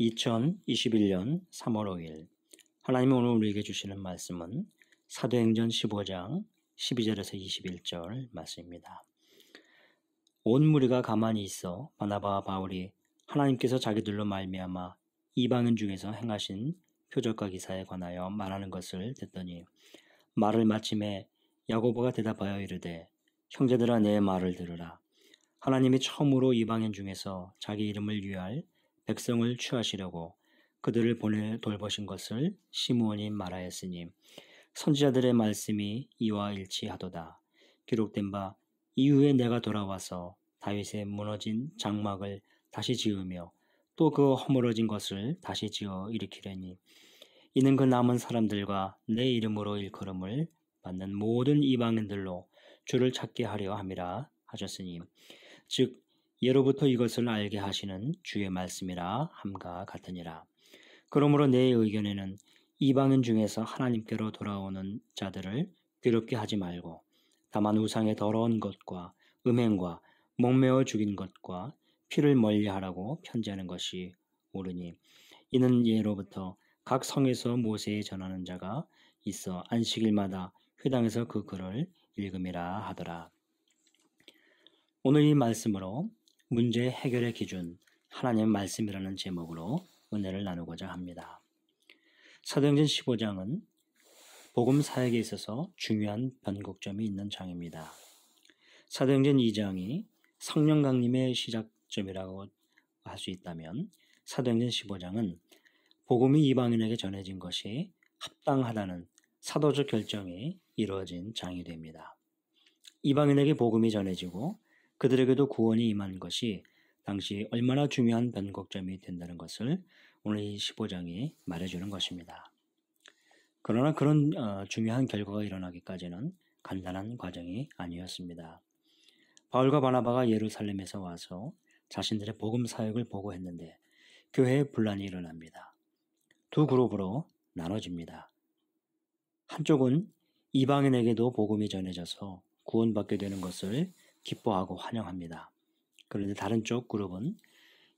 2021년 3월 5일 하나님이 오늘 우리에게 주시는 말씀은 사도행전 15장 12절에서 21절 말씀입니다. 온 무리가 가만히 있어 바나바와 바울이 하나님께서 자기들로 말미암아 이방인 중에서 행하신 표적과 기사에 관하여 말하는 것을 듣더니 말을 마침에 야고보가 대답하여 이르되 형제들아 내 말을 들으라. 하나님이 처음으로 이방인 중에서 자기 이름을 위할 백성을 취하시려고 그들을 보내 돌보신 것을 시므온이 말하였으니 선지자들의 말씀이 이와 일치하도다. 기록된 바 이후에 내가 돌아와서 다윗의 무너진 장막을 다시 지으며 또 그 허물어진 것을 다시 지어 일으키려니 이는 그 남은 사람들과 내 이름으로 일컬음을 받는 모든 이방인들로 주를 찾게 하려 함이라 하셨으니 즉 예로부터 이것을 알게 하시는 주의 말씀이라 함과 같으니라. 그러므로 내 의견에는 이방인 중에서 하나님께로 돌아오는 자들을 괴롭게 하지 말고 다만 우상의 더러운 것과 음행과 목매어 죽인 것과 피를 멀리하라고 편지하는 것이 옳으니 이는 예로부터 각 성에서 모세에 전하는 자가 있어 안식일마다 회당에서 그 글을 읽음이라 하더라. 오늘 이 말씀으로 문제 해결의 기준 하나님의 말씀이라는 제목으로 은혜를 나누고자 합니다. 사도행전 15장은 복음 사역에 있어서 중요한 변곡점이 있는 장입니다. 사도행전 2장이 성령 강림의 시작점이라고 할 수 있다면 사도행전 15장은 복음이 이방인에게 전해진 것이 합당하다는 사도적 결정이 이루어진 장이 됩니다. 이방인에게 복음이 전해지고 그들에게도 구원이 임한 것이 당시 얼마나 중요한 변곡점이 된다는 것을 오늘 이 15장이 말해주는 것입니다. 그러나 그런 중요한 결과가 일어나기까지는 간단한 과정이 아니었습니다. 바울과 바나바가 예루살렘에서 와서 자신들의 복음 사역을 보고했는데 교회에 분란이 일어납니다. 두 그룹으로 나눠집니다. 한쪽은 이방인에게도 복음이 전해져서 구원받게 되는 것을 기뻐하고 환영합니다. 그런데 다른 쪽 그룹은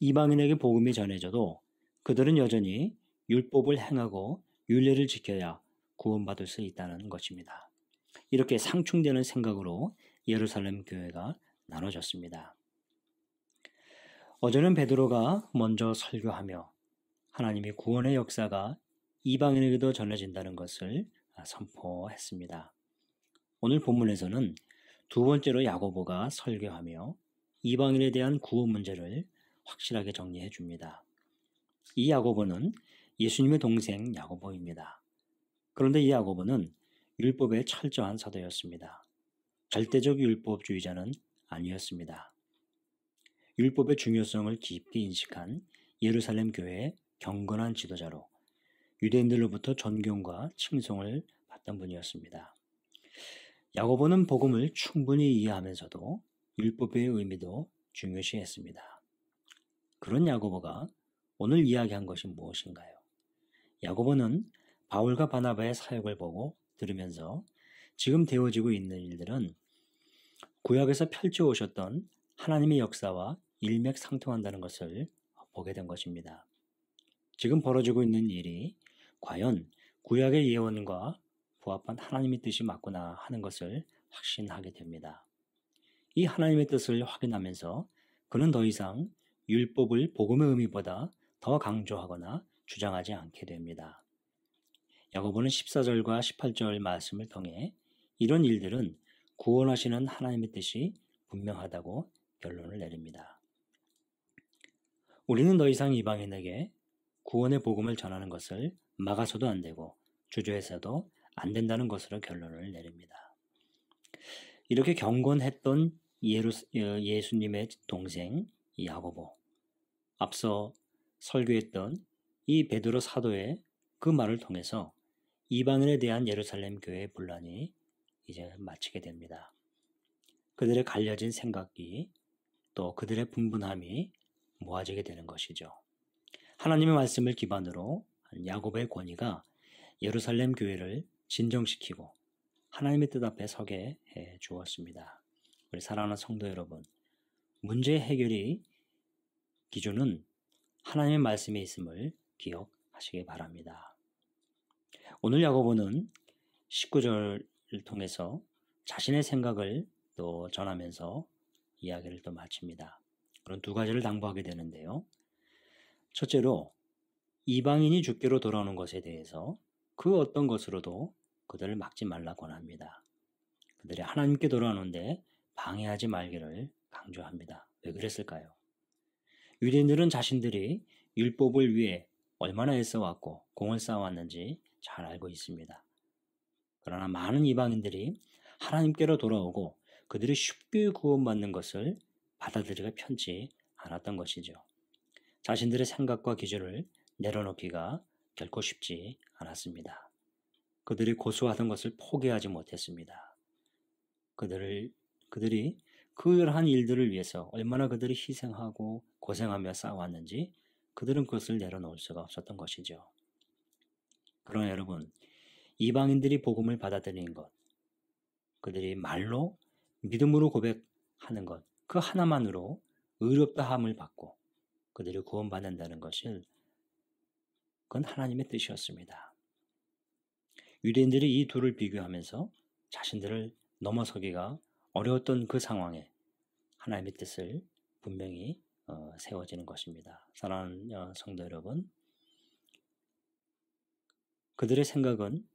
이방인에게 복음이 전해져도 그들은 여전히 율법을 행하고 율례를 지켜야 구원받을 수 있다는 것입니다. 이렇게 상충되는 생각으로 예루살렘 교회가 나눠졌습니다. 어제는 베드로가 먼저 설교하며 하나님의 구원의 역사가 이방인에게도 전해진다는 것을 선포했습니다. 오늘 본문에서는 두 번째로 야고보가 설교하며 이방인에 대한 구원 문제를 확실하게 정리해 줍니다. 이 야고보는 예수님의 동생 야고보입니다. 그런데 이 야고보는 율법의 철저한 사도였습니다. 절대적 율법주의자는 아니었습니다. 율법의 중요성을 깊이 인식한 예루살렘 교회의 경건한 지도자로 유대인들로부터 존경과 칭송을 받던 분이었습니다. 야고보는 복음을 충분히 이해하면서도 율법의 의미도 중요시했습니다. 그런 야고보가 오늘 이야기한 것이 무엇인가요? 야고보는 바울과 바나바의 사역을 보고 들으면서 지금 되어지고 있는 일들은 구약에서 펼쳐오셨던 하나님의 역사와 일맥상통한다는 것을 보게 된 것입니다. 지금 벌어지고 있는 일이 과연 구약의 예언과 부합한 하나님의 뜻이 맞구나 하는 것을 확신하게 됩니다. 이 하나님의 뜻을 확인하면서 그는 더 이상 율법을 복음의 의미보다 더 강조하거나 주장하지 않게 됩니다. 야고보는 14절과 18절 말씀을 통해 이런 일들은 구원하시는 하나님의 뜻이 분명하다고 결론을 내립니다. 우리는 더 이상 이방인에게 구원의 복음을 전하는 것을 막아서도 안 되고 주저해서도 안 된다는 것으로 결론을 내립니다. 이렇게 경건했던 예수님의 동생 야고보, 앞서 설교했던 이 베드로 사도의 그 말을 통해서 이방인에 대한 예루살렘 교회의 분란이 이제 마치게 됩니다. 그들의 갈려진 생각이 또 그들의 분분함이 모아지게 되는 것이죠. 하나님의 말씀을 기반으로 한 야고보의 권위가 예루살렘 교회를 진정시키고 하나님의 뜻 앞에 서게 해 주었습니다. 우리 사랑하는 성도 여러분, 문제 해결의 기준은 하나님의 말씀에 있음을 기억하시기 바랍니다. 오늘 야고보는 19절을 통해서 자신의 생각을 또 전하면서 이야기를 또 마칩니다. 그런 두 가지를 당부하게 되는데요. 첫째로 이방인이 주께로 돌아오는 것에 대해서 그 어떤 것으로도 그들을 막지 말라 권합니다. 그들이 하나님께 돌아오는데 방해하지 말기를 강조합니다. 왜 그랬을까요? 유대인들은 자신들이 율법을 위해 얼마나 애써왔고 공을 쌓아왔는지 잘 알고 있습니다. 그러나 많은 이방인들이 하나님께로 돌아오고 그들이 쉽게 구원받는 것을 받아들이기가 편치 않았던 것이죠. 자신들의 생각과 기준을 내려놓기가 결코 쉽지 않았습니다. 그들이 고수하던 것을 포기하지 못했습니다. 그들이 그러한 일들을 위해서 얼마나 그들이 희생하고 고생하며 싸워왔는지 그들은 그것을 내려놓을 수가 없었던 것이죠. 그러나 여러분, 이방인들이 복음을 받아들이는 것, 그들이 말로 믿음으로 고백하는 것, 그 하나만으로 의롭다함을 받고 그들이 구원받는다는 것을 그건 하나님의 뜻이었습니다. 유대인들이 이 둘을 비교하면서 자신들을 넘어서기가 어려웠던 그 상황에 하나님의 뜻을 분명히 세워지는 것입니다. 사랑하는 성도 여러분, 그들의 생각은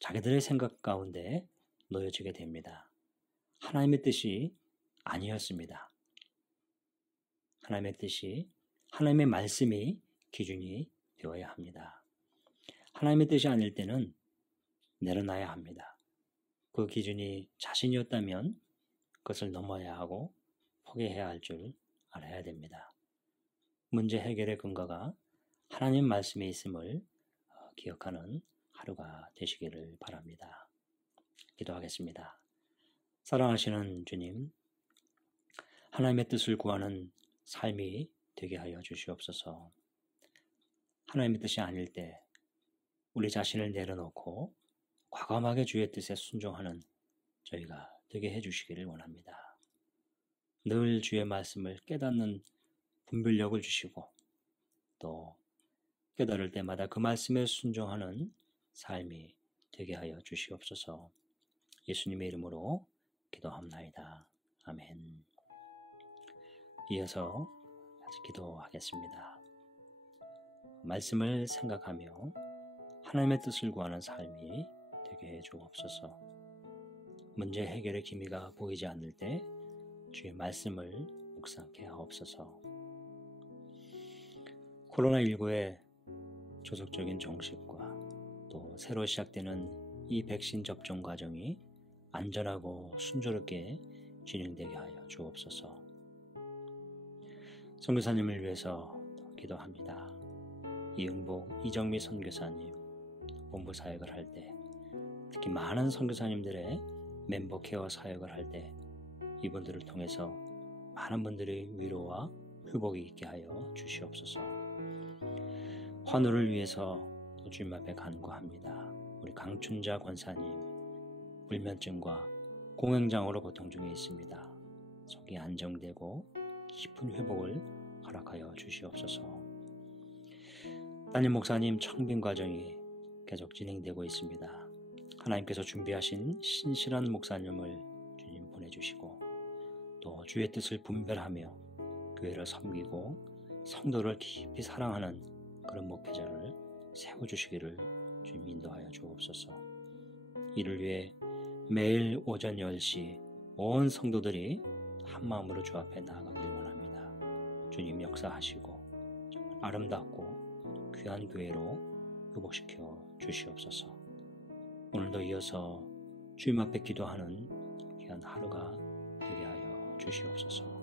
자기들의 생각 가운데 놓여지게 됩니다. 하나님의 뜻이 아니었습니다. 하나님의 뜻이, 하나님의 말씀이 기준이 되어야 합니다. 하나님의 뜻이 아닐 때는 내려놔야 합니다. 그 기준이 자신이었다면 그것을 넘어야 하고 포기해야 할 줄 알아야 됩니다. 문제 해결의 근거가 하나님 말씀에 있음을 기억하는 하루가 되시기를 바랍니다. 기도하겠습니다. 사랑하시는 주님, 하나님의 뜻을 구하는 삶이 되게 하여 주시옵소서. 하나님의 뜻이 아닐 때 우리 자신을 내려놓고 과감하게 주의 뜻에 순종하는 저희가 되게 해주시기를 원합니다. 늘 주의 말씀을 깨닫는 분별력을 주시고 또 깨달을 때마다 그 말씀에 순종하는 삶이 되게 하여 주시옵소서. 예수님의 이름으로 기도합나이다. 아멘. 이어서 같이 기도하겠습니다. 말씀을 생각하며 하나님의 뜻을 구하는 삶이 되게 해 주옵소서. 문제 해결의 기미가 보이지 않을 때 주의 말씀을 묵상케 하옵소서. 코로나19의 조속적인 종식과 또 새로 시작되는 이 백신 접종 과정이 안전하고 순조롭게 진행되게 하여 주옵소서. 선교사님을 위해서 기도합니다. 이응복, 이정미 선교사님 본부 사역을 할 때, 특히 많은 선교사님들의 멤버 케어 사역을 할 때 이분들을 통해서 많은 분들의 위로와 회복이 있게 하여 주시옵소서. 환우를 위해서 주님 앞에 간구합니다. 우리 강춘자 권사님 불면증과 공황장애로 고통 중에 있습니다. 속이 안정되고 깊은 회복을 허락하여 주시옵소서. 담임 목사님 청빙 과정이 계속 진행되고 있습니다. 하나님께서 준비하신 신실한 목사님을 주님 보내주시고 또 주의 뜻을 분별하며 교회를 섬기고 성도를 깊이 사랑하는 그런 목회자를 세워주시기를 주님 인도하여 주옵소서. 이를 위해 매일 오전 10시 온 성도들이 한마음으로 주 앞에 나아가길 원합니다. 주님 역사하시고 정말 아름답고 귀한 교회로 회복시켜 주시옵소서. 오늘도 이어서 주님 앞에 기도하는 귀한 하루가 되게 하여 주시옵소서.